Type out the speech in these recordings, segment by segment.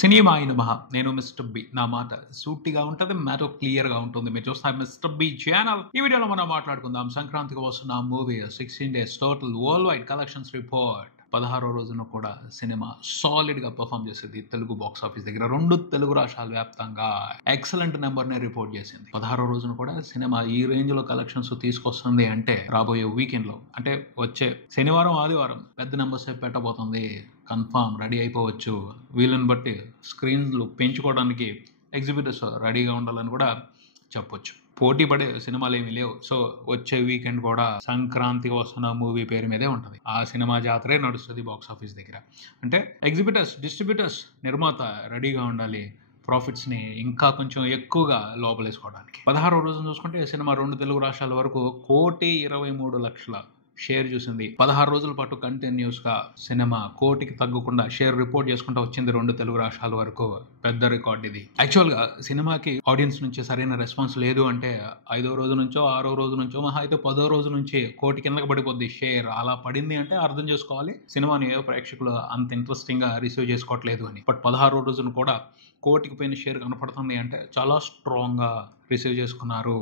సినిమాయి నమః. నేను mister B. నా మాట సూటిగా ఉంటుంది, మ్యాటర్ క్లియర్ గా ఉంటుంది. మీరు చూస్తున్నారు మిస్టర్ బి ఛానల్. ఈ వీడియోలో మనం మాట్లాడుకుందాం సంక్రాంతికి వస్తున్న movie 16 days total worldwide collections report. 16వ రోజున కూడా సినిమా సాలిడ్ గా పర్ఫామ్ చేసింది. తెలుగు బాక్స్ ఆఫీస్ దగ్గర 2 తెలుగు రాష్ట్రాల వ్యాప్తంగా ఎక్సలెంట్ నెంబర్ నే రిపోర్ట్ చేసింది. 16వ రోజున కూడా సినిమా ఈ రేంజ్ లో కలెక్షన్స్ తీసుకొస్తుంది అంటే రాబోయే వీకెండ్ లో, అంటే వచ్చే శనివారం ఆదివారం పెద్ద నెంబర్స్ పెట్టబోతుంది. కన్ఫామ్ రెడీ అయిపోవచ్చు. వీళ్ళని బట్టి స్క్రీన్లు పెంచుకోవడానికి ఎగ్జిబిటర్స్ రెడీగా ఉండాలని కూడా చెప్పొచ్చు. పోటీ పడే సినిమాలు ఏమీ లేవు. సో వచ్చే వీకెండ్ కూడా సంక్రాంతికి వస్తున్న మూవీ పేరు మీదే ఉంటుంది. ఆ సినిమా జాతరే నడుస్తుంది బాక్స్ ఆఫీస్ దగ్గర. అంటే ఎగ్జిబిటర్స్, డిస్ట్రిబ్యూటర్స్, నిర్మాత రెడీగా ఉండాలి ప్రాఫిట్స్ ని ఇంకా కొంచెం ఎక్కువగా లోపలేసుకోవడానికి. 16వ రోజున చూసుకుంటే సినిమా 2 తెలుగు రాష్ట్రాల వరకు 1,23,00,000 షేర్ చూసింది. 16 రోజుల పాటు కంటిన్యూస్ గా సినిమా 1,00,00,000కి తగ్గకుండా షేర్ రిపోర్ట్ చేసుకుంటూ వచ్చింది 2 తెలుగు రాష్ట్రాల వరకు. పెద్ద రికార్డ్ ఇది. యాక్చువల్ గా సినిమాకి ఆడియన్స్ నుంచి సరైన రెస్పాన్స్ లేదు అంటే 5వ రోజు నుంచో 6వ రోజు నుంచో మహా అయితే 10వ రోజు నుంచి 1,00,00,000 కిందకి పడిపోద్ది షేర్. అలా పడింది అంటే అర్థం చేసుకోవాలి సినిమాని ప్రేక్షకులు అంత ఇంట్రెస్టింగ్ గా రిసీవ్ చేసుకోవట్లేదు అని. బట్ 16వ రోజున కూడా 1,00,00,000కి పైన షేర్ కనపడుతుంది అంటే చాలా స్ట్రాంగ్ గా రిసీవ్ చేసుకున్నారు,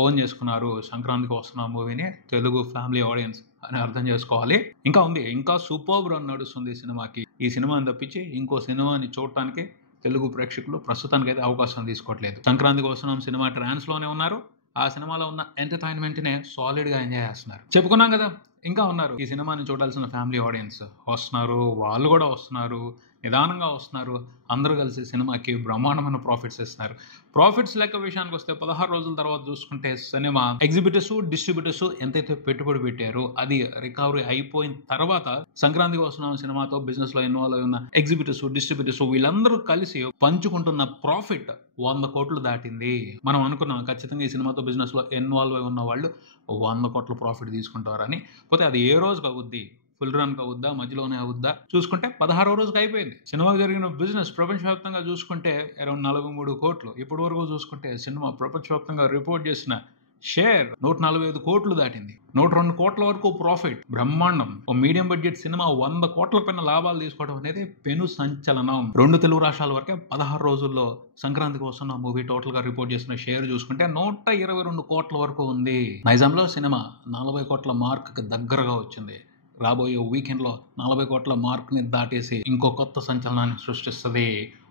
ఓన్ చేసుకున్నారు. సంక్రాంతికి వస్తున్న మూవీని తెలుగు ఫ్యామిలీ ఆడియన్స్ అని అర్థం చేసుకోవాలి. ఇంకా ఉంది, ఇంకా సూపర్ రన్ నడుస్తుంది సినిమాకి. ఈ సినిమాని తప్పించి ఇంకో సినిమాని చూడటానికి తెలుగు ప్రేక్షకులు ప్రస్తుతానికి అయితే అవకాశం తీసుకోవట్లేదు. సంక్రాంతికి వస్తున్న సినిమా ట్రాన్స్ లోనే ఉన్నారు. ఆ సినిమాలో ఉన్న ఎంటర్టైన్మెంట్ నే సాలిడ్ గా ఎంజాయ్ చేస్తున్నారు. చెప్పుకున్నాం కదా, ఇంకా ఉన్నారు ఈ సినిమాని చూడాల్సిన ఫ్యామిలీ ఆడియన్స్ వస్తున్నారు. వాళ్ళు కూడా వస్తున్నారు, నిదానంగా వస్తున్నారు. అందరూ కలిసి సినిమాకి బ్రహ్మాండమైన ప్రాఫిట్స్ ఇస్తున్నారు. ప్రాఫిట్స్ లెక్క విషయానికి వస్తే 16 రోజుల తర్వాత చూసుకుంటే సినిమా ఎగ్జిబిటర్స్, డిస్ట్రిబ్యూటర్స్ ఎంతైతే పెట్టుబడి పెట్టారో అది రికవరీ అయిపోయిన తర్వాత సంక్రాంతికి వస్తున్న సినిమాతో బిజినెస్ లో ఇన్వాల్వ్ అయి ఉన్న ఎగ్జిబిటర్స్, డిస్ట్రిబ్యూటర్స్ వీళ్ళందరూ కలిసి పంచుకుంటున్న ప్రాఫిట్ 100 కోట్లు దాటింది. మనం అనుకున్నాం ఖచ్చితంగా ఈ సినిమాతో బిజినెస్ లో ఇన్వాల్వ్ అయి ఉన్న వాళ్ళు 100 కోట్ల ప్రాఫిట్ తీసుకుంటారని. పోతే అది ఏ రోజుకి అవుద్ది, ఫుల్ రన్ అవుద్దా, మధ్యలోనే అవుద్దా చూసుకుంటే 16వ రోజుకి అయిపోయింది. సినిమాకి జరిగిన బిజినెస్ ప్రపంచవ్యాప్తంగా చూసుకుంటే అరౌండ్ 43 కోట్లు. ఇప్పటి వరకు చూసుకుంటే సినిమా ప్రపంచవ్యాప్తంగా రిపోర్ట్ చేసిన షేర్ 145 కోట్లు దాటింది. 102 కోట్ల వరకు ప్రాఫిట్. బ్రహ్మాండం. ఓ మీడియం బడ్జెట్ సినిమా 100 కోట్ల పైన లాభాలు తీసుకోవడం అనేది పెను సంచలనం. 2 తెలుగు రాష్ట్రాల వరకే 16 రోజుల్లో సంక్రాంతికి వస్తున్న మూవీ టోటల్ గా రిపోర్ట్ చేసిన షేర్ చూసుకుంటే 122 కోట్ల వరకు ఉంది. నైజాంలో సినిమా 40 కోట్ల మార్క్ కి దగ్గరగా వచ్చింది. రాబోయే వీకెండ్ లో 40 కోట్ల మార్క్ ని దాటేసి ఇంకో కొత్త సంచలనాన్ని సృష్టిస్తుంది.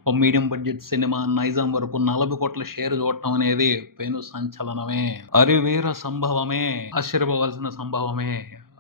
ఓ మీడియం బడ్జెట్ సినిమా నైజాం వరకు 40 కోట్ల షేర్ చూడటం అనేది పెను సంచలనమే, అరివీర సంభవమే, ఆశ్చర్యపోవాల్సిన సంభవమే.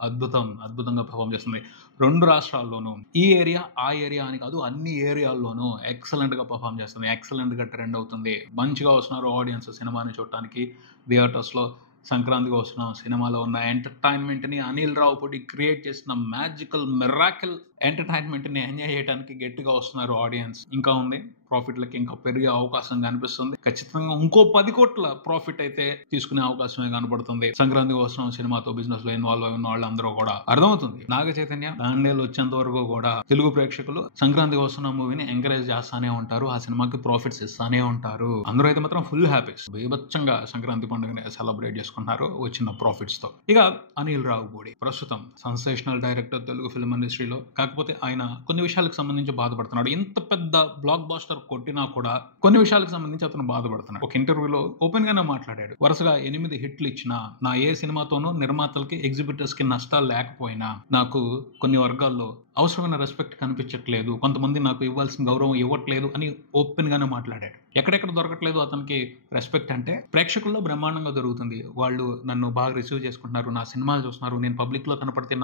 అద్భుతంగా పర్ఫామ్ చేస్తుంది 2 రాష్ట్రాల్లోనూ. ఈ ఏరియా ఆ ఏరియా అని కాదు, అన్ని ఏరియాల్లోనూ ఎక్సలెంట్ గా పర్ఫామ్ చేస్తుంది, ఎక్సలెంట్ గా ట్రెండ్ అవుతుంది. మంచిగా వస్తున్నారు ఆడియన్స్ సినిమాని చూడటానికి. థియేటర్స్ లో సంక్రాంతికి వస్తున్న సినిమాలో ఉన్న ఎంటర్టైన్మెంట్ ని అనిల్ రావుపూడి క్రియేట్ చేసిన మ్యాజికల్ మిరాకిల్ ఎంటర్టైన్మెంట్ ని ఎంజాయ్ చేయడానికి గట్టిగా వస్తున్నారు ఆడియన్స్. ఇంకా ఉంది, ప్రాఫిట్లకి ఇంకా పెరిగే అవకాశం కనిపిస్తుంది. ఖచ్చితంగా ఇంకో 10 కోట్ల ప్రాఫిట్ అయితే తీసుకునే అవకాశమే కనబడుతుంది సంక్రాంతికి వస్తున్న సినిమాతో బిజినెస్ లో ఇన్వాల్వ్ అయి ఉన్న వాళ్ళందరూ కూడా. అర్థమవుతుంది నాగ చైతన్య తాండేలు వచ్చేంత వరకు కూడా తెలుగు ప్రేక్షకులు సంక్రాంతికి వస్తున్న మూవీని ఎంకరేజ్ చేస్తానే ఉంటారు, ఆ సినిమాకి ప్రాఫిట్స్ ఇస్తానే ఉంటారు. అందరూ అయితే మాత్రం ఫుల్ హ్యాపీస్, బీభత్సంగా సంక్రాంతి పండుగని సెలబ్రేట్ చేసుకుంటున్నారు వచ్చిన ప్రాఫిట్స్ తో. ఇక అనిల్ రావుపూడి ప్రస్తుతం సెన్సేషనల్ డైరెక్టర్ తెలుగు ఫిల్మ్ ఇండస్ట్రీలో. కాకపోతే ఆయన కొన్ని విషయాలకు సంబంధించి బాధపడుతున్నాడు. ఇంత పెద్ద బ్లాక్ బాస్టర్ కొట్టినా కూడా కొన్ని విషయాలకు సంబంధించి అతను బాధపడుతున్నాడు. ఒక ఇంటర్వ్యూలో ఓపెన్ గానే మాట్లాడాడు. వరుసగా 8 హిట్లు ఇచ్చినా నా ఏ సినిమాతోనూ నిర్మాతలకి, ఎగ్జిబిటర్స్ కి నష్టాలు లేకపోయినా నాకు కొన్ని వర్గాల్లో అవసరమైన రెస్పెక్ట్ కనిపించట్లేదు, కొంతమంది నాకు ఇవ్వాల్సిన గౌరవం ఇవ్వట్లేదు అని ఓపెన్ గానే మాట్లాడాడు. ఎక్కడెక్కడ దొరకట్లేదు అతనికి రెస్పెక్ట్ అంటే ప్రేక్షకుల్లో బ్రహ్మాండంగా దొరుకుతుంది. వాళ్ళు నన్ను బాగా రిసీవ్ చేసుకుంటున్నారు, నా సినిమాలు చూస్తున్నారు, నేను పబ్లిక్ లో కనపడితే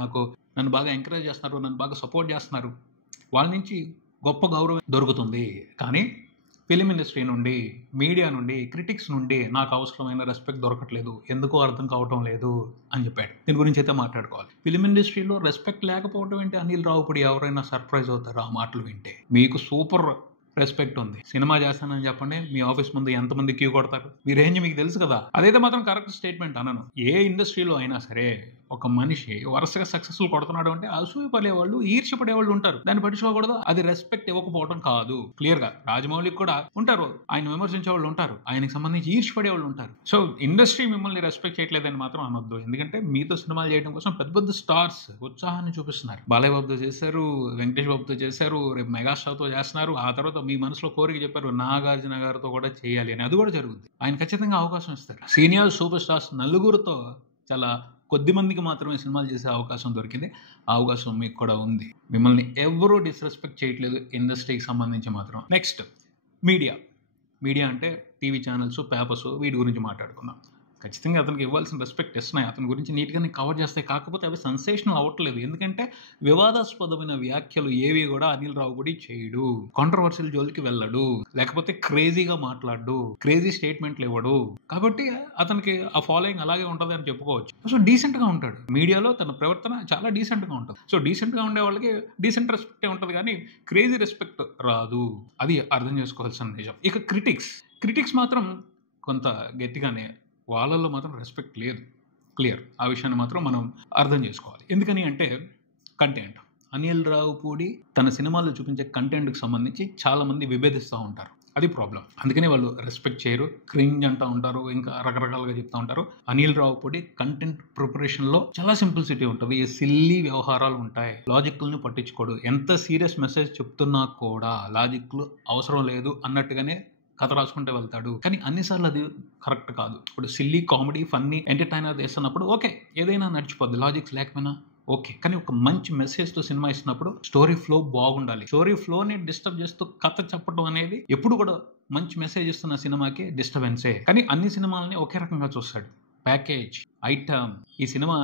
నన్ను బాగా ఎంకరేజ్ చేస్తున్నారు, నన్ను బాగా సపోర్ట్ చేస్తున్నారు, వాళ్ళ నుంచి గొప్ప గౌరవం దొరుకుతుంది. కానీ ఫిలిం ఇండస్ట్రీ నుండి, మీడియా నుండి, క్రిటిక్స్ నుండి నాకు అవసరమైన రెస్పెక్ట్ దొరకట్లేదు, ఎందుకో అర్థం కావటం లేదు అని చెప్పాడు. దీని గురించి అయితే మాట్లాడుకోవాలి. ఫిలిం ఇండస్ట్రీలో రెస్పెక్ట్ లేకపోవడం ఏంటి అనిల్ రావుపూడి ఎవరైనా సర్ప్రైజ్ అవుతారు ఆ మాటలు వింటే. మీకు సూపర్ రెస్పెక్ట్ ఉంది, సినిమా చేస్తానని చెప్పండి, మీ ఆఫీస్ ముందు ఎంతమంది క్యూ కొడతారు, మీ రేంజ్ మీకు తెలుసు కదా. అదైతే మాత్రం కరెక్ట్ స్టేట్మెంట్ అనను. ఏ ఇండస్ట్రీలో అయినా సరే ఒక మనిషి వరుసగా సక్సెస్ఫుల్ కొడుతున్నాడు అంటే అసూయ పడేవాళ్ళు, ఈర్ష్యపడేవాళ్ళు ఉంటారు. దాన్ని పట్టించుకోకూడదు. అది రెస్పెక్ట్ ఇవ్వకపోవడం కాదు. క్లియర్ గా రాజమౌళికి కూడా ఉంటారు, ఆయన విమర్శించే వాళ్ళు ఉంటారు, ఆయనకి సంబంధించి ఈర్ష్యపడే వాళ్ళు ఉంటారు. సో ఇండస్ట్రీ మిమ్మల్ని రెస్పెక్ట్ చేయట్లేదని మాత్రం అనొద్దు. ఎందుకంటే మీతో సినిమాలు చేయడం కోసం పెద్ద పెద్ద స్టార్స్ ఉత్సాహాన్ని చూపిస్తున్నారు. బాలయ్య బాబుతో చేశారు, వెంకటేష్ బాబుతో చేశారు, రేపు మెగాస్టార్తో చేస్తున్నారు. ఆ తర్వాత మీ మనసులో కోరిక చెప్పారు నాగార్జున గారితో కూడా చేయాలి అని. అది కూడా జరుగుతుంది. ఆయన ఖచ్చితంగా అవకాశం ఇస్తారు. సీనియర్ సూపర్ స్టార్స్ నలుగురితో చాలా కొద్ది మందికి మాత్రమే సినిమాలు చేసే అవకాశం దొరికింది. ఆ అవకాశం మీకు కూడా ఉంది. మిమ్మల్ని ఎవరూ డిస్రెస్పెక్ట్ చేయట్లేదు ఇండస్ట్రీకి సంబంధించి మాత్రం. నెక్స్ట్ మీడియా అంటే టీవీ ఛానల్స్, పేపర్స్, వీటి గురించి మాట్లాడుకుందాం. ఖచ్చితంగా అతనికి ఇవ్వాల్సిన రెస్పెక్ట్ ఇస్తున్నాయి, అతని గురించి నీట్గానే కవర్ చేస్తాయి. కాకపోతే అవి సెన్సేషనల్ అవ్వట్లేదు. ఎందుకంటే వివాదాస్పదమైన వ్యాఖ్యలు ఏవి కూడా అనిల్ రావుపూడి చేయడు, కాంట్రవర్షియల్ జోలికి వెళ్ళడు, లేకపోతే క్రేజీగా మాట్లాడు, క్రేజీ స్టేట్మెంట్లు ఇవ్వడు. కాబట్టి అతనికి ఆ ఫాలోయింగ్ అలాగే ఉంటుంది అని చెప్పుకోవచ్చు. సో డీసెంట్గా ఉంటాడు. మీడియాలో తన ప్రవర్తన చాలా డీసెంట్గా ఉంటుంది. సో డీసెంట్గా ఉండే వాళ్ళకి డీసెంట్ రెస్పెక్టే ఉంటుంది, కానీ క్రేజీ రెస్పెక్ట్ రాదు. అది అర్థం చేసుకోవాల్సిన నిజం. ఇక క్రిటిక్స్ మాత్రం కొంత గట్టిగానే, వాళ్ళల్లో మాత్రం రెస్పెక్ట్ లేదు. క్లియర్. ఆ విషయాన్ని మాత్రం మనం అర్థం చేసుకోవాలి. ఎందుకని అంటే కంటెంట్. అనిల్ రావుపూడి తన సినిమాల్లో చూపించే కంటెంట్కి సంబంధించి చాలామంది విభేదిస్తూ ఉంటారు. అది ప్రాబ్లం. అందుకని వాళ్ళు రెస్పెక్ట్ చేయరు, క్రింజ్ అంటూ ఉంటారు, ఇంకా రకరకాలుగా చెప్తూ ఉంటారు. అనిల్ రావుపూడి కంటెంట్ ప్రిపరేషన్లో చాలా సింప్లిసిటీ ఉంటుంది, సిల్లీ వ్యవహారాలు ఉంటాయి, లాజిక్లను పట్టించుకోడు. ఎంత సీరియస్ మెసేజ్ చెప్తున్నా కూడా లాజిక్లు అవసరం లేదు అన్నట్టుగానే కథ రాసుకుంటే వెళ్తాడు. కానీ అన్నిసార్లు అది కరెక్ట్ కాదు. ఇప్పుడు సిల్లీ కామెడీ ఫన్నీ ఎంటర్టైనర్ చేస్తున్నప్పుడు ఓకే, ఏదైనా నడిచిపోద్ది, లాజిక్స్ లేకపోయినా ఓకే. కానీ ఒక మంచి మెసేజ్తో సినిమా ఇస్తున్నప్పుడు స్టోరీ ఫ్లో బాగుండాలి. స్టోరీ ఫ్లోని డిస్టర్బ్ చేస్తూ కథ చెప్పడం అనేది ఎప్పుడు కూడా మంచి మెసేజ్ ఇస్తున్న సినిమాకి డిస్టర్బెన్సే. కానీ అన్ని సినిమాలని ఒకే రకంగా చూస్తాడు. Package, item. ఈ సినిమా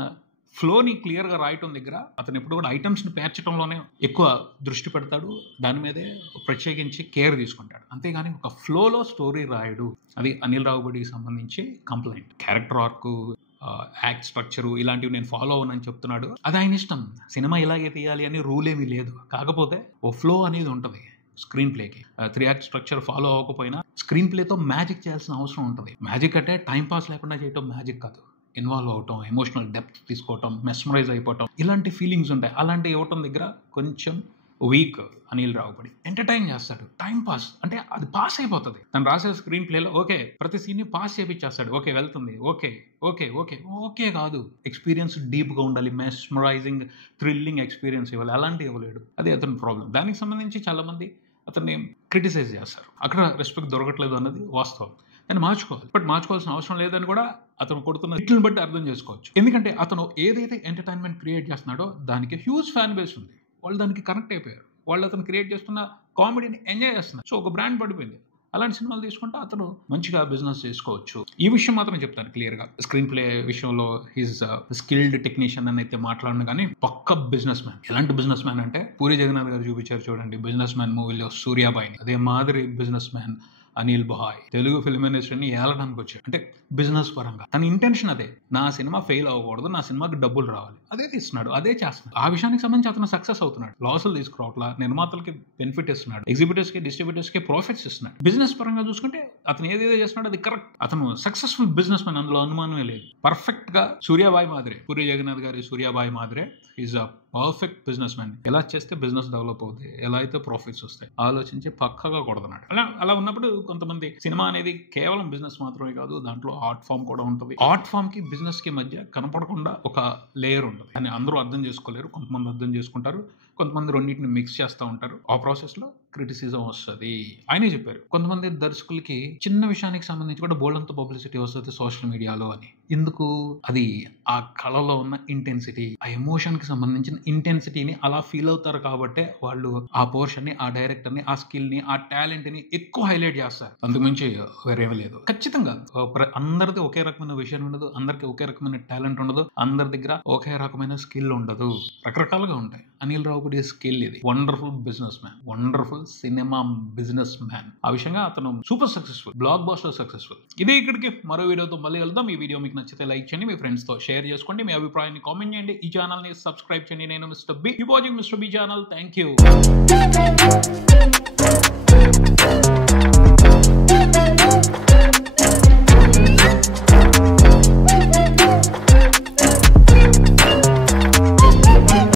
ఫ్లోని క్లియర్గా రాయటం దగ్గర అతను ఎప్పుడు కూడా ఐటమ్స్ని పేర్చడంలోనే ఎక్కువ దృష్టి పెడతాడు, దాని మీదే ప్రత్యేకించి కేర్ తీసుకుంటాడు. అంతేగాని ఒక ఫ్లోలో స్టోరీ రాయడు. అది అనిల్ రావుపూడికి సంబంధించి complaint. Character arc, act structure ఇలాంటివి నేను ఫాలో అవునని చెప్తున్నాడు. అది ఆయన ఇష్టం. సినిమా ఇలాగే తీయాలి అని రూల్ ఏమీ లేదు. కాకపోతే ఓ ఫ్లో అనేది ఉంటుంది స్క్రీన్ ప్లేకి. 3 యాక్ట్ స్ట్రక్చర్ ఫాలో అవ్వకపోయినా స్క్రీన్ ప్లేతో మ్యాజిక్ చేయాల్సిన అవసరం ఉంటుంది. మ్యాజిక్ అంటే టైం పాస్ లేకుండా చేయటం మ్యాజిక్ కాదు. ఇన్వాల్వ్ అవటం, ఎమోషనల్ డెప్త్ తీసుకోవటం, మెస్మరైజ్ అయిపోవటం, ఇలాంటి ఫీలింగ్స్ ఉంటాయి. అలాంటి ఇవ్వటం దగ్గర కొంచెం వీక్ అనిల్ రావుపూడి. ఎంటర్టైన్ చేస్తాడు, టైం పాస్ అంటే అది పాస్ అయిపోతుంది. తను రాసే స్క్రీన్ ప్లేలో ఓకే ప్రతి సీన్ని పాస్ చేపించేస్తాడు. ఓకే వెళ్తుంది, ఓకే ఓకే ఓకే ఓకే కాదు. ఎక్స్పీరియన్స్ డీప్గా ఉండాలి, మెస్మరైజింగ్ థ్రిల్లింగ్ ఎక్స్పీరియన్స్ ఇవ్వాలి. అలాంటివి ఇవ్వలేడు. అదే అతని ప్రాబ్లం. దానికి సంబంధించి చాలామంది అతన్ని క్రిటిసైజ్ చేస్తారు. అక్కడ రెస్పెక్ట్ దొరకట్లేదు అన్నది వాస్తవం. దాన్ని మార్చుకోవాలి. బట్ మార్చుకోవాల్సిన అవసరం లేదని కూడా అతను కొడుతున్న హిట్లను బట్టి అర్థం చేసుకోవచ్చు. ఎందుకంటే అతను ఏదైతే ఎంటర్టైన్మెంట్ క్రియేట్ చేస్తున్నాడో దానికి హ్యూజ్ ఫ్యాన్ బేస్ ఉంది. వాళ్ళు దానికి కనెక్ట్ అయిపోయారు. వాళ్ళు అతను క్రియేట్ చేస్తున్న కామెడీని ఎంజాయ్ చేస్తున్నారు. సో ఒక బ్రాండ్ పడిపోయింది. అలాంటి సినిమాలు తీసుకుంటే అతను మంచిగా బిజినెస్ చేసుకోవచ్చు. ఈ విషయం మాత్రం చెప్తాను క్లియర్గా. స్క్రీన్ ప్లే విషయంలో హీజ్ స్కిల్డ్ టెక్నీషియన్ అని అయితే మాట్లాడిన కానీ పక్క బిజినెస్ మ్యాన్. ఎలాంటి బిజినెస్ మ్యాన్ అంటే పూరి జగన్నాథ్ గారు చూపించారు చూడండి బిజినెస్ మ్యాన్ మూవీలో సూర్యాబాయిని. అదే మాదిరి బిజినెస్ మ్యాన్ అనిల్ భాయ్ తెలుగు ఫిల్మ్ ఇండస్ట్రీని ఏలడానికి వచ్చాడు. అంటే బిజినెస్ పరంగా తన ఇంటెన్షన్ అదే, నా సినిమా ఫెయిల్ అవ్వకూడదు, నా సినిమాకి డబ్బులు రావాలి, అదే తీస్తున్నాడు, అదే చేస్తున్నాడు. ఆ విషయానికి సంబంధించి అతను సక్సెస్ అవుతున్నాడు. లాసులు తీసుకురావట్లా, నిర్మాతలకి బెనిఫిట్ ఇస్తున్నాడు, ఎగ్జిబిటర్స్ కి డిస్ట్రిబ్యూటర్స్ కి ప్రాఫిట్స్ ఇస్తున్నాడు. బిజినెస్ పరంగా చూసుకుంటే అతను ఏదైతే చేస్తున్నాడో అది కరెక్ట్. అతను సక్సెస్ఫుల్ బిజినెస్ మ్యాన్, అందులో అనుమానమే లేదు. పర్ఫెక్ట్ గా సూర్యాబాయి మాదిరే, పూరి జగన్నాథ్ గారి సూర్యాబాయి మాదిరే is a perfect business man. ఎలా చేస్తే బిజినెస్ డెవలప్ అవుతాయి, ఎలా అయితే ప్రాఫిట్స్ వస్తాయి ఆలోచించి పక్కగా కొడుతున్నాడు. అలా ఉన్నప్పుడు కొంతమంది సినిమా అనేది కేవలం బిజినెస్ మాత్రమే కాదు, దాంట్లో ఆర్ట్ ఫామ్ కూడా ఉంటుంది. ఆర్ట్ ఫామ్ కి బిజినెస్ కి మధ్య కనపడకుండా ఒక లేయర్ ఉంటుంది. అని అందరూ అర్థం చేసుకోలేరు. కొంతమంది అర్థం చేసుకుంటారు, కొంతమంది రెండింటిని మిక్స్ చేస్తూ ఉంటారు. ఆ ప్రాసెస్ లో క్రిటిసిజం వస్తుంది. ఆయనే చెప్పారు కొంతమంది దర్శకులకి చిన్న విషయానికి సంబంధించి కూడా బోల్డంత పబ్లిసిటీ వస్తుంది సోషల్ మీడియాలో అని. ఎందుకు? అది ఆ కళలో ఉన్న ఇంటెన్సిటీ, ఆ ఎమోషన్ కి సంబంధించిన ఇంటెన్సిటీని అలా ఫీల్ అవుతారు కాబట్టి వాళ్ళు ఆ పోర్షన్ ని, ఆ డైరెక్టర్ ని, ఆ స్కిల్ ని, ఆ టాలెంట్ ని ఎక్కువ హైలైట్ చేస్తారు. అందుమించి వేరేమీ లేదు. ఖచ్చితంగా అందరిది ఒకే రకమైన విషయం ఉండదు, అందరికి ఒకే రకమైన టాలెంట్ ఉండదు, అందరి దగ్గర ఒకే రకమైన స్కిల్ ఉండదు, రకరకాలుగా ఉంటాయి. అనిల్ రావుపూడి స్కిల్ ఇది. Wonderful business man, wonderful cinema business man. ఆ విషయంగా అతను super successful, block buster successful. ఇదే ఇక్కడికి మరో వీడియోతో మళ్ళీ కలుద్దాం. ఈ వీడియో మీకు నచ్చితే లైక్ చేయండి, మీ ఫ్రెండ్స్ తో షేర్ చేసుకోండి, మీ అభిప్రాయాన్ని కామెంట్ చేయండి. ఈ ఛానల్ ని సబ్స్క్రైబ్ చేయండి. నేను mister B, watching mister B channel. Thank you.